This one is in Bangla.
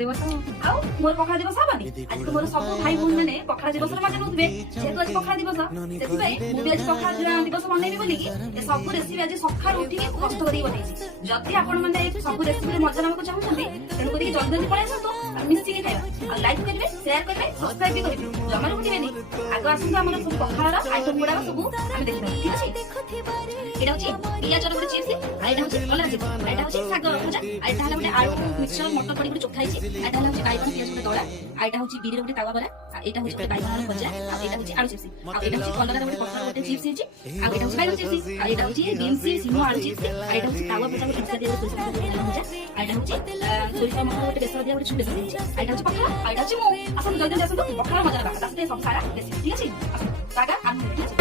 दिवस आउ मोर पखला दिवस हबनी आज तो मोर सब भाई बहन माने पखला दिवस मजा नउतबे जेतु आज पखला दिवस सेति भाई मु भी आज पखला दिवस मनेबी बोली कि ए सब रेसिपी आज सखार उठी के कष्ट करी बनेछि जति आपण माने सब रेसिपी मजा नमक चाहउछन्ती तेनु करी जल्दी जल्दी पळै आसंतो मिस्सी के खाइबा आ लाइक करबे शेयर करबे सब्सक्राइब भी करबे जमार उठिबेनी आगो आसंतो हमर सब पखलार आइटम गुडा सब हम देखबे ठीक अछि এটা হচ্ছে পিয়াজর গুলো চিপস আর এটা হচ্ছে কলা চিপস আর এটা হচ্ছে শাক ভজা আর এটা হলো ଗୋଟେ আলু মিক্সচার মটর পড়ি গুলো চোখা ହେଇଛି আর এটা হচ্ছে বাইগণ পিয়াজ গুলো দড়া আর এটা হচ্ছে বিরির ଗୋଟେ তাওয়া বড়া আর এটা হচ্ছে বাইগণ আলু ভজা আর এটা হচ্ছে আলু চিপস আর এটা হচ্ছে কলার ଗୋଟେ পকড়া ଗୋଟେ চিপস ହେଇଛି আর এটা হচ্ছে বাইগণ চিপস আর এটা হচ্ছে বিনস সিমো আলু চিপস আর এটা হচ্ছে তাওয়া ভজা ଗୋଟେ দিয়ে সরিষা ভজা আর এটা হচ্ছে সরিষা মশলা ଗୋଟେ বেসন দিয়ে ଗୋଟେ ছুঁড়ে দিয়েছি আর এটা হচ্ছে পকড়া আর এটা হচ্ছে মো আসলে জলদি আসলে পকড়া মজা লাগা তাতে সব সারা ঠিক আছে আসলে টাকা আমি ঠিক আছে